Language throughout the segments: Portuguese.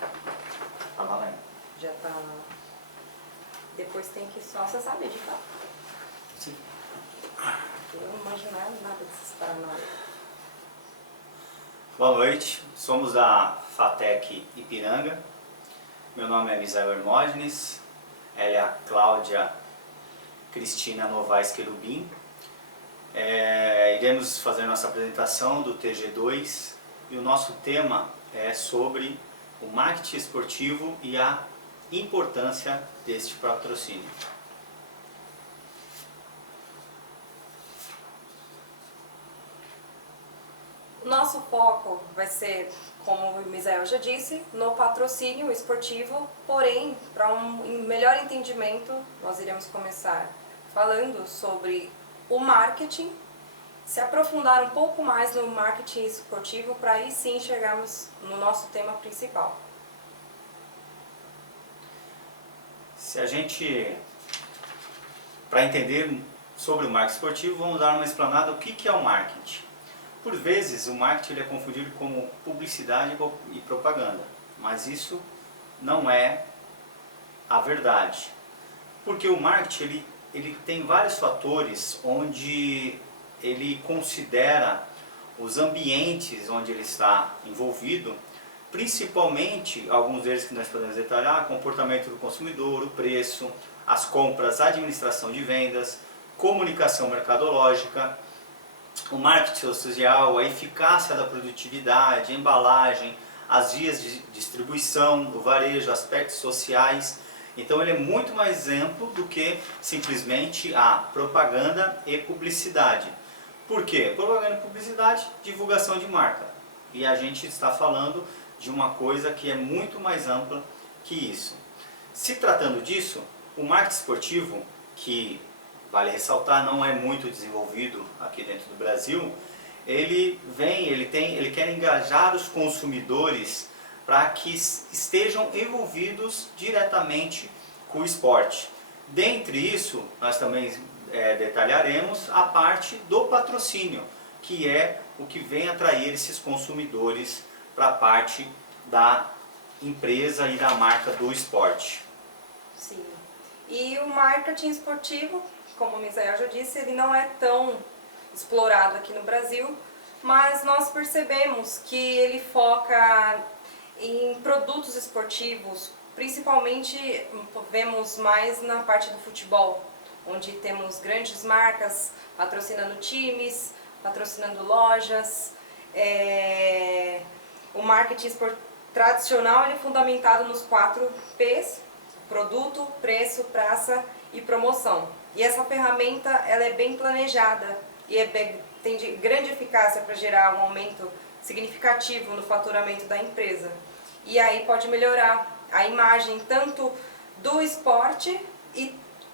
Tá valendo. Já tá... Depois tem que só você saber de fato. Sim. Eu não manjo nada desses paranoia. Boa noite, somos da FATEC Ipiranga. Meu nome é Misael Hermógenes, ela é a Cláudia Cristina Novaes Querubim. Iremos fazer nossa apresentação do TG2 e o nosso tema é sobre o marketing esportivo e a importância deste patrocínio. Nosso foco vai ser, como o Misael já disse, no patrocínio esportivo, porém, para um melhor entendimento, nós iremos começar falando sobre o marketing, se aprofundar um pouco mais no marketing esportivo, para aí sim chegarmos no nosso tema principal. Se a gente, para entender sobre o marketing esportivo, vamos dar uma explanada do que é o marketing. Por vezes o marketing ele é confundido como publicidade e propaganda, mas isso não é a verdade. Porque o marketing ele tem vários fatores onde ele considera os ambientes onde ele está envolvido, principalmente alguns deles que nós podemos detalhar: comportamento do consumidor, o preço, as compras, a administração de vendas, comunicação mercadológica, o marketing social, a eficácia da produtividade, a embalagem, as vias de distribuição, o varejo, aspectos sociais. Então ele é muito mais amplo do que simplesmente a propaganda e publicidade. Por quê? Propaganda e publicidade, divulgação de marca. E a gente está falando de uma coisa que é muito mais ampla que isso. Se tratando disso, o marketing esportivo, que vale ressaltar, não é muito desenvolvido aqui dentro do Brasil, ele quer engajar os consumidores para que estejam envolvidos diretamente com o esporte. Dentre isso, nós também detalharemos a parte do patrocínio, que é o que vem atrair esses consumidores para a parte da empresa e da marca do esporte. Sim. E o marketing esportivo, como o Misael já disse, ele não é tão explorado aqui no Brasil, mas nós percebemos que ele foca em produtos esportivos, principalmente vemos mais na parte do futebol, onde temos grandes marcas patrocinando times, patrocinando lojas. O marketing tradicional ele é fundamentado nos 4 P's: produto, preço, praça e promoção. E essa ferramenta ela é bem planejada e tem grande eficácia para gerar um aumento significativo no faturamento da empresa. E aí pode melhorar a imagem tanto do esporte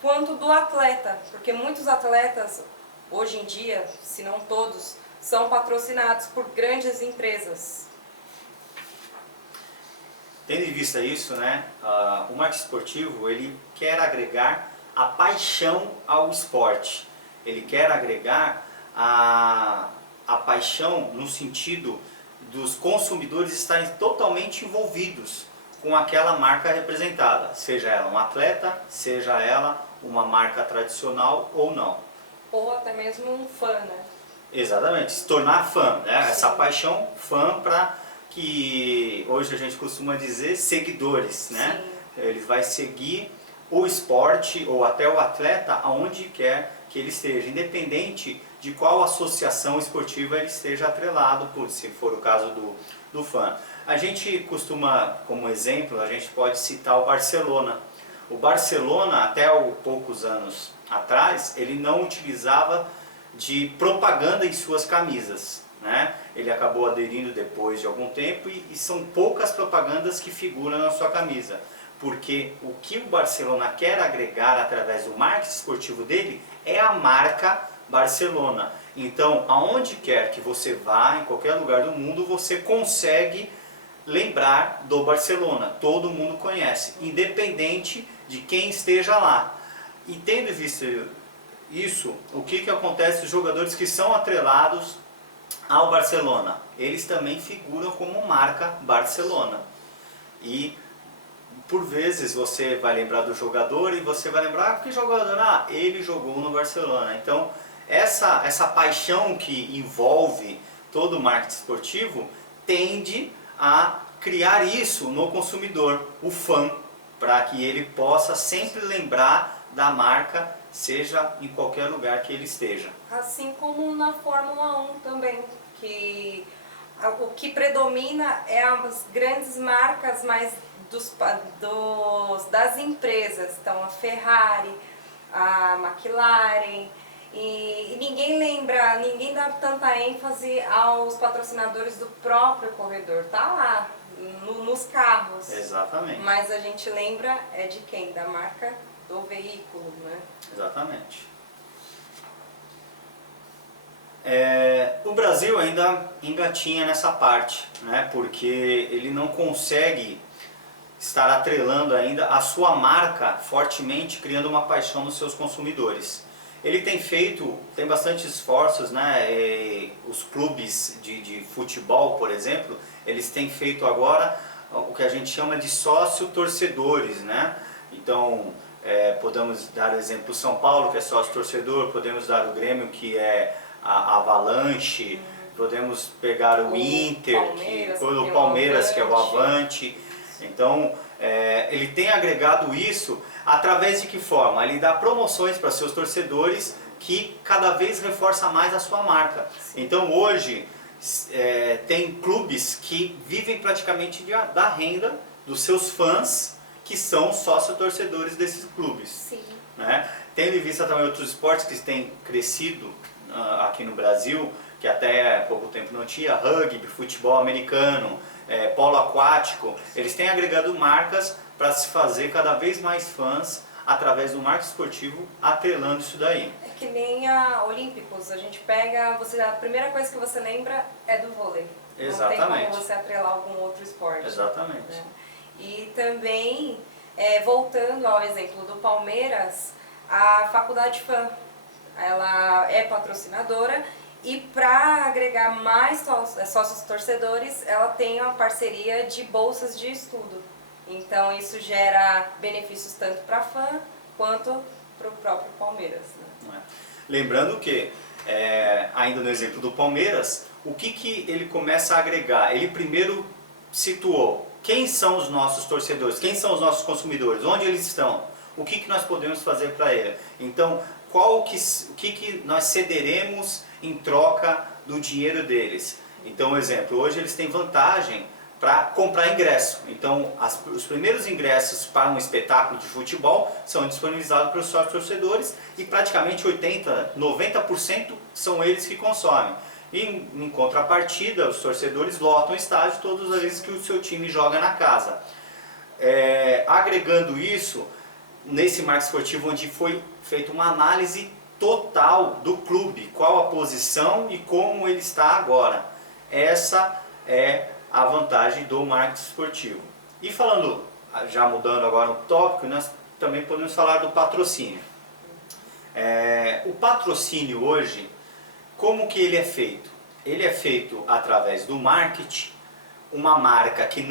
quanto do atleta, porque muitos atletas hoje em dia, se não todos, são patrocinados por grandes empresas. Tendo em vista isso, o marketing esportivo ele quer agregar a paixão ao esporte. Ele quer agregar a paixão no sentido dos consumidores estarem totalmente envolvidos com aquela marca representada, seja ela um atleta, seja ela uma marca tradicional ou não. Ou até mesmo um fã, né? Exatamente, se tornar fã, né? Essa Sim. paixão fã para que hoje a gente costuma dizer seguidores, né? Sim. Ele vai seguir o esporte ou até o atleta aonde quer que ele esteja, independente de qual associação esportiva ele esteja atrelado, se for o caso do fã. A gente costuma, como exemplo, a gente pode citar o Barcelona. O Barcelona, até poucos anos atrás, ele não utilizava de propaganda em suas camisas, né? Ele acabou aderindo depois de algum tempo e são poucas propagandas que figuram na sua camisa. Porque o que o Barcelona quer agregar através do marketing esportivo dele é a marca Barcelona. Então, aonde quer que você vá, em qualquer lugar do mundo, você consegue lembrar do Barcelona. Todo mundo conhece, independente de quem esteja lá. E tendo visto isso, o que acontece? Os jogadores que são atrelados ao Barcelona, eles também figuram como marca Barcelona. E por vezes você vai lembrar do jogador e você vai lembrar, que jogador? Ah, ele jogou no Barcelona. Então, essa paixão que envolve todo o marketing esportivo tende a criar isso no consumidor, o fã, para que ele possa sempre lembrar da marca, seja em qualquer lugar que ele esteja. Assim como na Fórmula 1 também, que o que predomina é as grandes marcas mais das empresas, então a Ferrari, a McLaren, e ninguém lembra, ninguém dá tanta ênfase aos patrocinadores do próprio corredor, tá lá, nos carros. Exatamente. Mas a gente lembra é de quem? Da marca do veículo, né? Exatamente. O Brasil ainda engatinha nessa parte, né? Porque ele não consegue estar atrelando ainda a sua marca fortemente, criando uma paixão nos seus consumidores. Ele tem bastante esforços, né? Os clubes de futebol, por exemplo, eles têm feito agora o que a gente chama de sócio-torcedores, né? Então, podemos dar o exemplo do São Paulo, que é sócio-torcedor, podemos dar o Grêmio, que é a Avalanche, podemos pegar o Inter, o Palmeiras, que é o Avante. Então, ele tem agregado isso através de que forma? Ele dá promoções para seus torcedores que cada vez reforça mais a sua marca. Então, hoje, tem clubes que vivem praticamente da renda dos seus fãs, que são sócio-torcedores desses clubes. Sim. Né? Tendo em vista também outros esportes que têm crescido aqui no Brasil, que até pouco tempo não tinha, rugby, futebol americano, polo aquático, eles têm agregado marcas para se fazer cada vez mais fãs através do marketing esportivo, atrelando isso daí. É que nem a Olímpicos, a gente pega, a primeira coisa que você lembra é do vôlei. Exatamente. Não tem como você atrelar algum outro esporte. Exatamente. Né? E também, voltando ao exemplo do Palmeiras, a Faculdade Fã, ela é patrocinadora e para agregar mais sócios torcedores, ela tem uma parceria de bolsas de estudo. Então isso gera benefícios tanto para a fã quanto para o próprio Palmeiras. Né? Lembrando que, ainda no exemplo do Palmeiras, o que ele começa a agregar? Ele primeiro situou quem são os nossos torcedores, quem são os nossos consumidores, onde eles estão, o que nós podemos fazer para ele. Então, o que nós cederemos em troca do dinheiro deles. Então, exemplo, hoje eles têm vantagem para comprar ingresso. Então, os primeiros ingressos para um espetáculo de futebol são disponibilizados pelos sócios torcedores e praticamente 80%, 90% são eles que consomem. E em contrapartida, os torcedores lotam o estádio todas as vezes que o seu time joga na casa. Agregando isso, nesse marketing esportivo onde foi feita uma análise total do clube, qual a posição e como ele está agora. Essa é a vantagem do marketing esportivo. E falando, já mudando agora o tópico, nós também podemos falar do patrocínio. O patrocínio hoje, como que ele é feito? Ele é feito através do marketing, uma marca que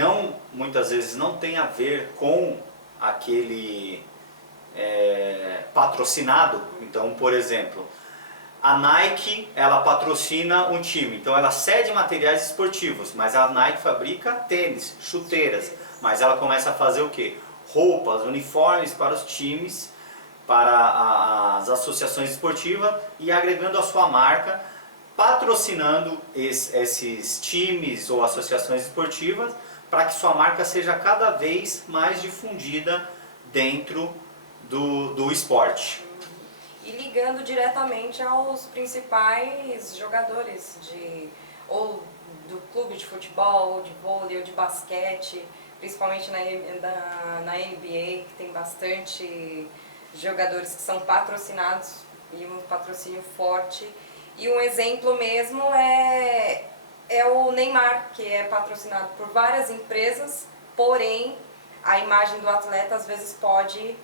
muitas vezes não tem a ver com aquele patrocinado. Então, por exemplo, a Nike, ela patrocina um time, então ela cede materiais esportivos, mas a Nike fabrica tênis, chuteiras, mas ela começa a fazer o quê? Roupas, uniformes para os times, para as associações esportivas e agregando a sua marca, patrocinando esses times ou associações esportivas para que sua marca seja cada vez mais difundida dentro do esporte. E ligando diretamente aos principais jogadores ou do clube de futebol, ou de vôlei, ou de basquete, principalmente na NBA, que tem bastante jogadores que são patrocinados e um patrocínio forte. E um exemplo mesmo é o Neymar, que é patrocinado por várias empresas, porém a imagem do atleta às vezes pode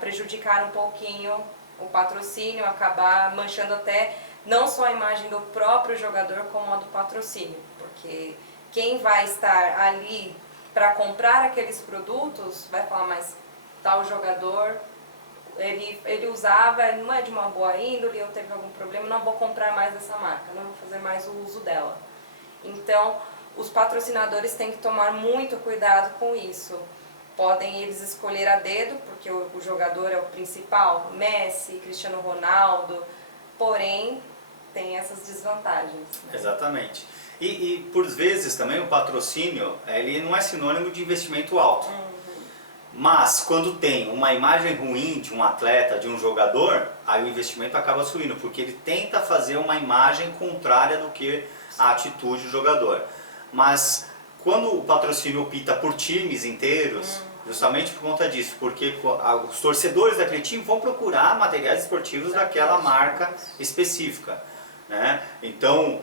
prejudicar um pouquinho o patrocínio, acabar manchando até não só a imagem do próprio jogador como a do patrocínio, porque quem vai estar ali para comprar aqueles produtos, vai falar, mas tal jogador, ele usava, não é de uma boa índole, eu teve algum problema, não vou comprar mais essa marca, não vou fazer mais o uso dela. Então, os patrocinadores têm que tomar muito cuidado com isso. Podem eles escolher a dedo, porque o jogador é o principal, Messi, Cristiano Ronaldo, porém tem essas desvantagens. Exatamente. E por vezes também o patrocínio, ele não é sinônimo de investimento alto. Mas quando tem uma imagem ruim de um atleta, de um jogador, aí o investimento acaba subindo, porque ele tenta fazer uma imagem contrária do que a atitude do jogador. Mas quando o patrocínio opta por times inteiros, justamente por conta disso, porque os torcedores daquele time vão procurar materiais esportivos daquela marca específica, né? Então,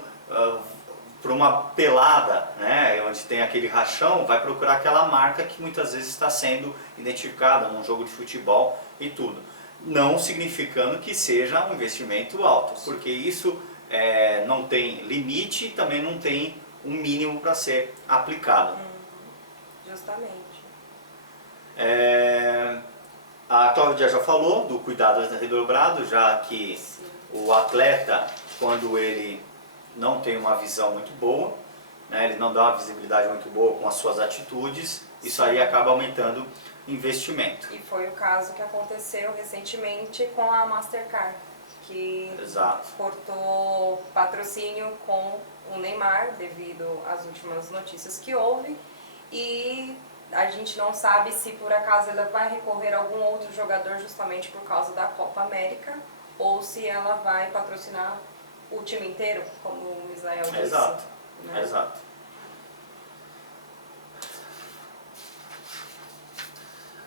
para uma pelada, né, onde tem aquele rachão, vai procurar aquela marca que muitas vezes está sendo identificada num jogo de futebol e tudo. Não significando que seja um investimento alto, porque isso não tem limite e também não tem um mínimo para ser aplicado. Justamente. A Cláudia já falou do cuidado redobrado, já que Sim. o atleta, quando ele não tem uma visão muito boa, né, ele não dá uma visibilidade muito boa com as suas atitudes, isso aí acaba aumentando investimento. E foi o caso que aconteceu recentemente com a Mastercard, que Exato. cortou patrocínio com o Neymar devido às últimas notícias que houve, e a gente não sabe se por acaso ela vai recorrer a algum outro jogador justamente por causa da Copa América, ou se ela vai patrocinar o time inteiro, como o Israel disse. Exato, né? exato.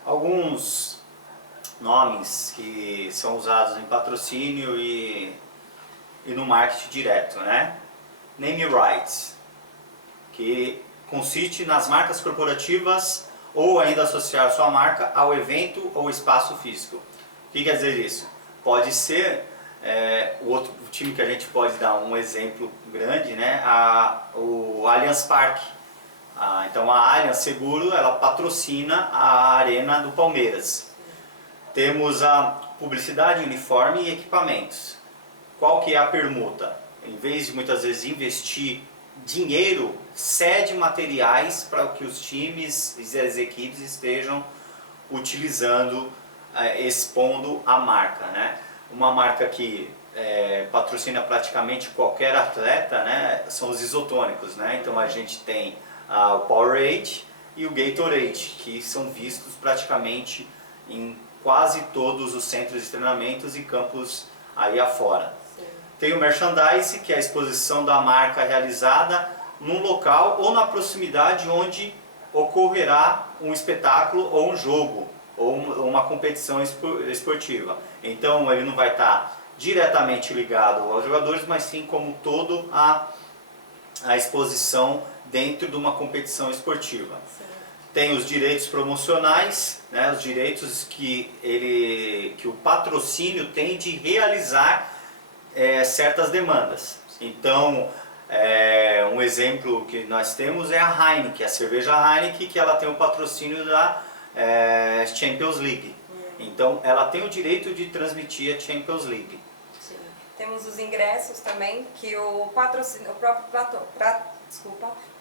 Alguns nomes que são usados em patrocínio e no marketing direto, né? Name rights, que consiste nas marcas corporativas ou ainda associar sua marca ao evento ou espaço físico. O que quer dizer isso? Pode ser o time que a gente pode dar um exemplo grande, né? O Allianz Parque. Então a Allianz Seguro, ela patrocina a arena do Palmeiras. Temos a publicidade, uniforme e equipamentos. Qual que é a permuta? Em vez de muitas vezes investir dinheiro, cede materiais para que os times e as equipes estejam utilizando, expondo a marca, né? Uma marca que patrocina praticamente qualquer atleta, né, são os isotônicos, né? Então a gente tem o Powerade e o Gatorade, que são vistos praticamente em quase todos os centros de treinamentos e campos aí afora. Sim. Tem o merchandise, que é a exposição da marca realizada num local ou na proximidade onde ocorrerá um espetáculo ou um jogo ou uma competição esportiva. Então ele não vai estar diretamente ligado aos jogadores, mas sim como todo a exposição dentro de uma competição esportiva. Sim. Tem os direitos promocionais, né, os direitos que o patrocínio tem de realizar certas demandas. Então, um exemplo que nós temos é a Heineken, a cerveja Heineken, que ela tem o patrocínio da Champions League. Então, ela tem o direito de transmitir a Champions League. Sim. Temos os ingressos também, que o próprio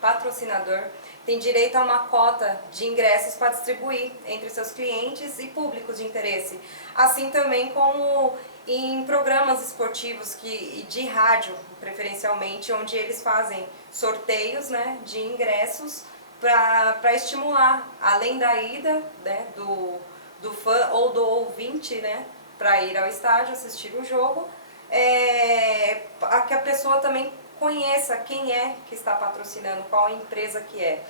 patrocinador tem direito a uma cota de ingressos para distribuir entre seus clientes e públicos de interesse. Assim também como em programas esportivos de rádio, preferencialmente, onde eles fazem sorteios, né, de ingressos para estimular, além da ida, né, do fã ou do ouvinte, né, para ir ao estádio assistir o jogo, que a pessoa também conheça quem é que está patrocinando, qual a empresa que é.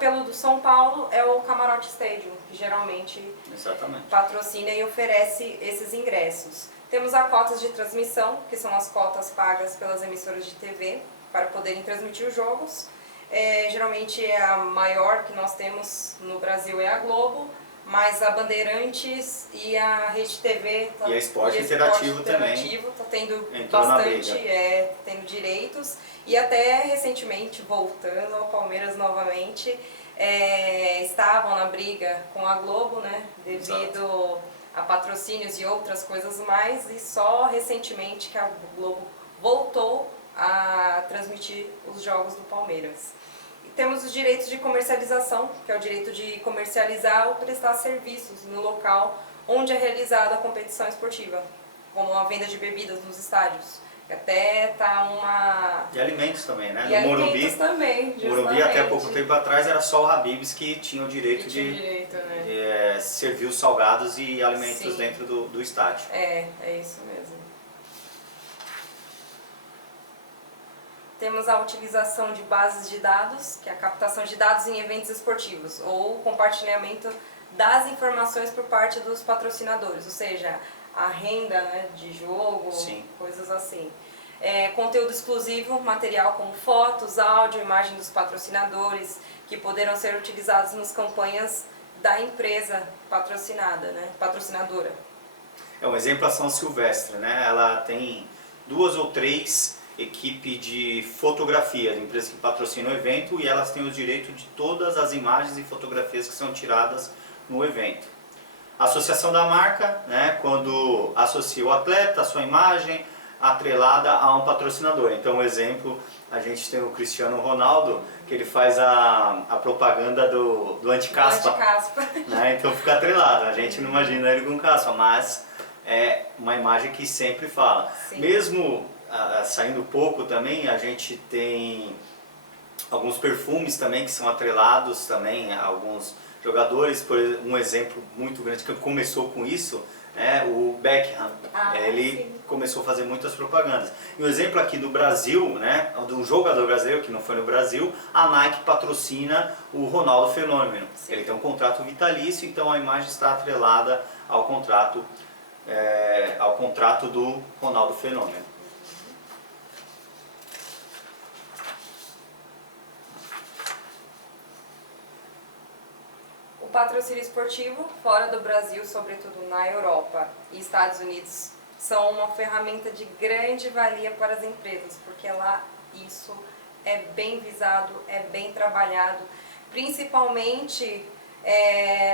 Pelo do São Paulo é o Camarote Stadium, que geralmente Exatamente. patrocina e oferece esses ingressos. Temos as cotas de transmissão, que são as cotas pagas pelas emissoras de TV para poderem transmitir os jogos. Geralmente a maior que nós temos no Brasil é a Globo. mas a Bandeirantes e a Rede TV e a Esporte Interativo também tá tendo entrou bastante, tendo direitos, e até recentemente, voltando ao Palmeiras novamente, estavam na briga com a Globo, né, devido a patrocínios e outras coisas mais, e só recentemente que a Globo voltou a transmitir os jogos do Palmeiras. Temos os direitos de comercialização, que é o direito de comercializar ou prestar serviços no local onde é realizada a competição esportiva, como a venda de bebidas nos estádios. Até tá uma... E alimentos também, né? E no Morumbi também, justamente. Morumbi, até pouco tempo atrás, era só o Habib's que tinha o direito de servir os salgados e alimentos Sim. dentro do estádio. É isso mesmo. Temos a utilização de bases de dados, que é a captação de dados em eventos esportivos, ou compartilhamento das informações por parte dos patrocinadores, ou seja, a renda, né, de jogo, Sim. coisas assim. Conteúdo exclusivo, material como fotos, áudio, imagem dos patrocinadores, que poderão ser utilizados nas campanhas da empresa patrocinadora. Um exemplo, a São Silvestre, né? Ela tem 2 ou 3 equipe de fotografia, de empresas que patrocinam o evento, e elas têm o direito de todas as imagens e fotografias que são tiradas no evento. A associação da marca, né, quando associa o atleta, a sua imagem, atrelada a um patrocinador. Então, um exemplo, a gente tem o Cristiano Ronaldo, que ele faz a propaganda do anti-caspa. Né? Então fica atrelado, a gente não imagina ele com caspa, mas é uma imagem que sempre fala. Sim. Mesmo saindo pouco também, a gente tem alguns perfumes também que são atrelados também a alguns jogadores. Por um exemplo muito grande que começou com isso, o Beckham. Ele sim. começou a fazer muitas propagandas. E um exemplo aqui do Brasil, né, do jogador brasileiro, que não foi no Brasil, a Nike patrocina o Ronaldo Fenômeno. Sim. Ele tem um contrato vitalício, então a imagem está atrelada ao contrato do Ronaldo Fenômeno. O patrocínio esportivo, fora do Brasil, sobretudo na Europa e Estados Unidos, são uma ferramenta de grande valia para as empresas, porque lá isso é bem visado, é bem trabalhado, principalmente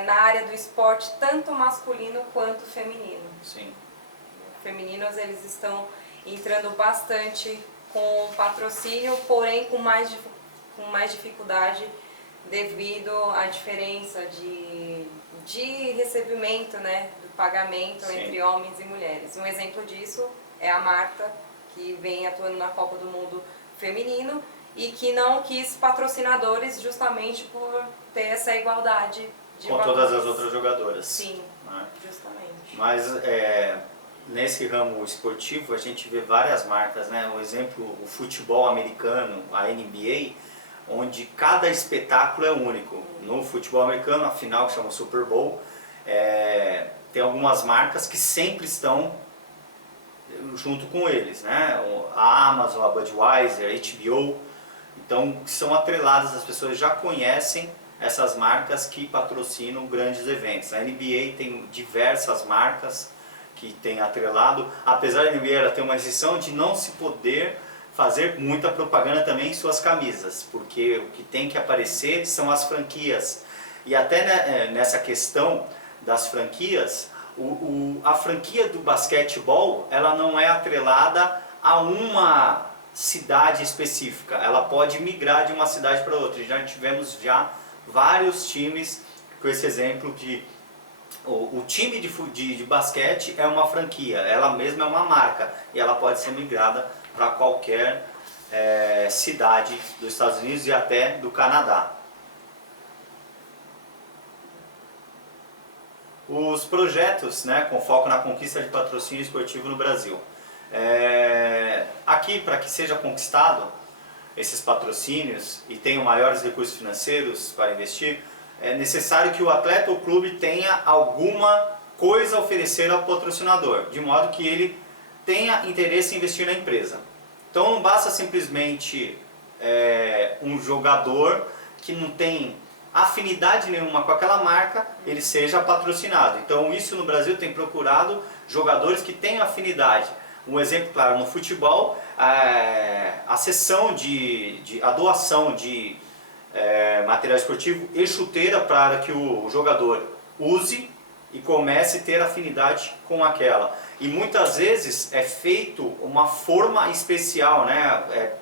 na área do esporte, tanto masculino quanto feminino. Sim. Femininos, eles estão entrando bastante com patrocínio, porém com mais dificuldade devido à diferença de recebimento, né, do pagamento Sim. entre homens e mulheres. Um exemplo disso é a Marta, que vem atuando na Copa do Mundo feminino e que não quis patrocinadores justamente por ter essa igualdade de com todas as outras jogadoras. Sim, né? justamente. Mas nesse ramo esportivo a gente vê várias marcas, né? Um exemplo, o futebol americano, a NBA, onde cada espetáculo é único. No futebol americano, a final, que chama Super Bowl, tem algumas marcas que sempre estão junto com eles, né? A Amazon, a Budweiser, a HBO, então são atreladas, as pessoas já conhecem essas marcas que patrocinam grandes eventos. A NBA tem diversas marcas que tem atrelado, apesar da NBA ter uma restrição de não se poder fazer muita propaganda também em suas camisas, porque o que tem que aparecer são as franquias. E até nessa questão das franquias, a franquia do basquetebol, ela não é atrelada a uma cidade específica, ela pode migrar de uma cidade para outra. Já tivemos vários times com esse exemplo de o time de basquete é uma franquia, ela mesma é uma marca e ela pode ser migrada para qualquer cidade dos Estados Unidos e até do Canadá. Os projetos, né, com foco na conquista de patrocínio esportivo no Brasil. Aqui, para que seja conquistado esses patrocínios e tenham maiores recursos financeiros para investir, é necessário que o atleta ou clube tenha alguma coisa a oferecer ao patrocinador, de modo que ele tenha interesse em investir na empresa. Então não basta simplesmente um jogador que não tem afinidade nenhuma com aquela marca, ele seja patrocinado. Então isso no Brasil tem procurado jogadores que têm afinidade. Um exemplo claro, no futebol, a cessão a doação de material esportivo e chuteira para que o jogador use e comece a ter afinidade com aquela. E muitas vezes é feito uma forma especial, né?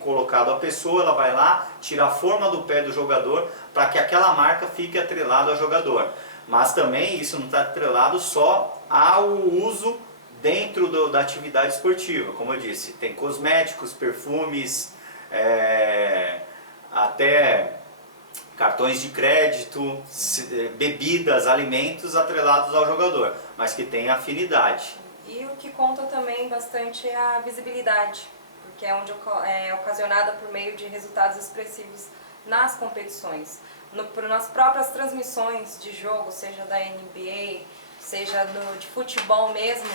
Colocado a pessoa, ela vai lá, tira a forma do pé do jogador para que aquela marca fique atrelada ao jogador. Mas também isso não está atrelado só ao uso dentro da atividade esportiva. Como eu disse, tem cosméticos, perfumes, até cartões de crédito, bebidas, alimentos atrelados ao jogador, mas que tem afinidade. E o que conta também bastante é a visibilidade, porque é onde é ocasionada por meio de resultados expressivos nas competições. Nas próprias transmissões de jogo, seja da NBA, seja de futebol mesmo,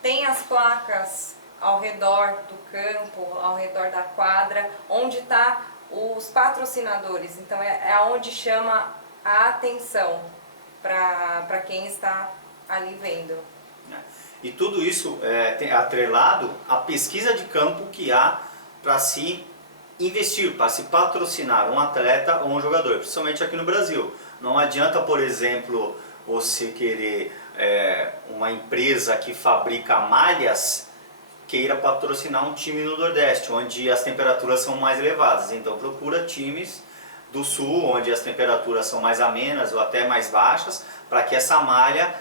tem as placas ao redor do campo, ao redor da quadra, onde está os patrocinadores. Então é onde chama a atenção para quem está ali vendo. E tudo isso é atrelado à pesquisa de campo que há para se investir, para se patrocinar um atleta ou um jogador, principalmente aqui no Brasil. Não adianta, por exemplo, você querer uma empresa que fabrica malhas queira patrocinar um time no Nordeste, onde as temperaturas são mais elevadas. Então procura times do Sul, onde as temperaturas são mais amenas ou até mais baixas, para que essa malha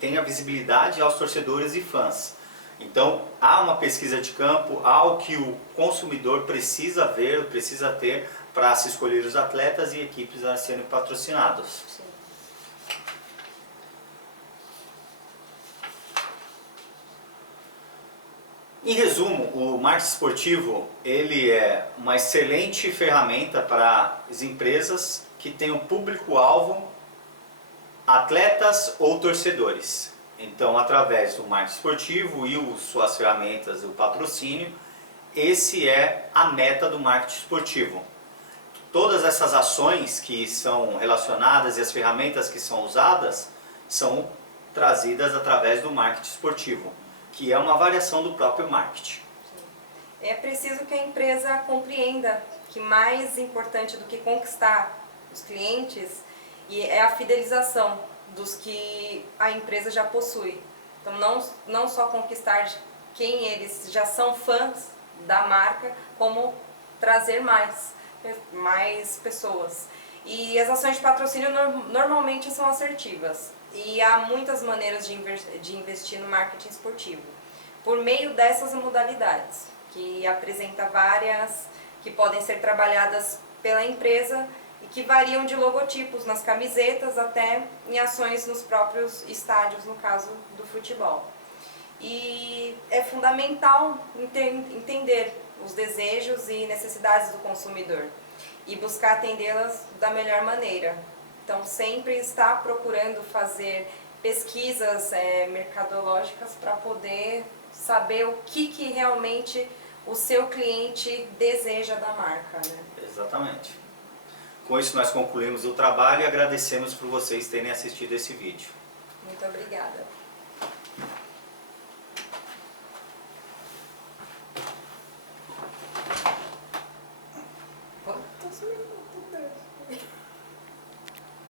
tenha visibilidade aos torcedores e fãs. Então há uma pesquisa de campo, há o que o consumidor precisa ver, precisa ter para se escolher os atletas e equipes a serem patrocinados. Sim. Em resumo, o marketing esportivo ele é uma excelente ferramenta para as empresas que têm um público-alvo atletas ou torcedores. Então, através do marketing esportivo e suas ferramentas, o patrocínio, esse é a meta do marketing esportivo. Todas essas ações que são relacionadas e as ferramentas que são usadas são trazidas através do marketing esportivo, que é uma variação do próprio marketing. É preciso que a empresa compreenda que mais importante do que conquistar os clientes é a fidelização dos que a empresa já possui. Então não só conquistar quem eles já são fãs da marca, como trazer mais pessoas. E as ações de patrocínio normalmente são assertivas. E há muitas maneiras de investir no marketing esportivo, por meio dessas modalidades, que apresenta várias, que podem ser trabalhadas pela empresa e que variam de logotipos nas camisetas até em ações nos próprios estádios, no caso do futebol. E é fundamental entender os desejos e necessidades do consumidor e buscar atendê-las da melhor maneira. Então, sempre está procurando fazer pesquisas mercadológicas para poder saber o que realmente o seu cliente deseja da marca, né? Exatamente. Com isso, nós concluímos o trabalho e agradecemos por vocês terem assistido esse vídeo. Muito obrigada.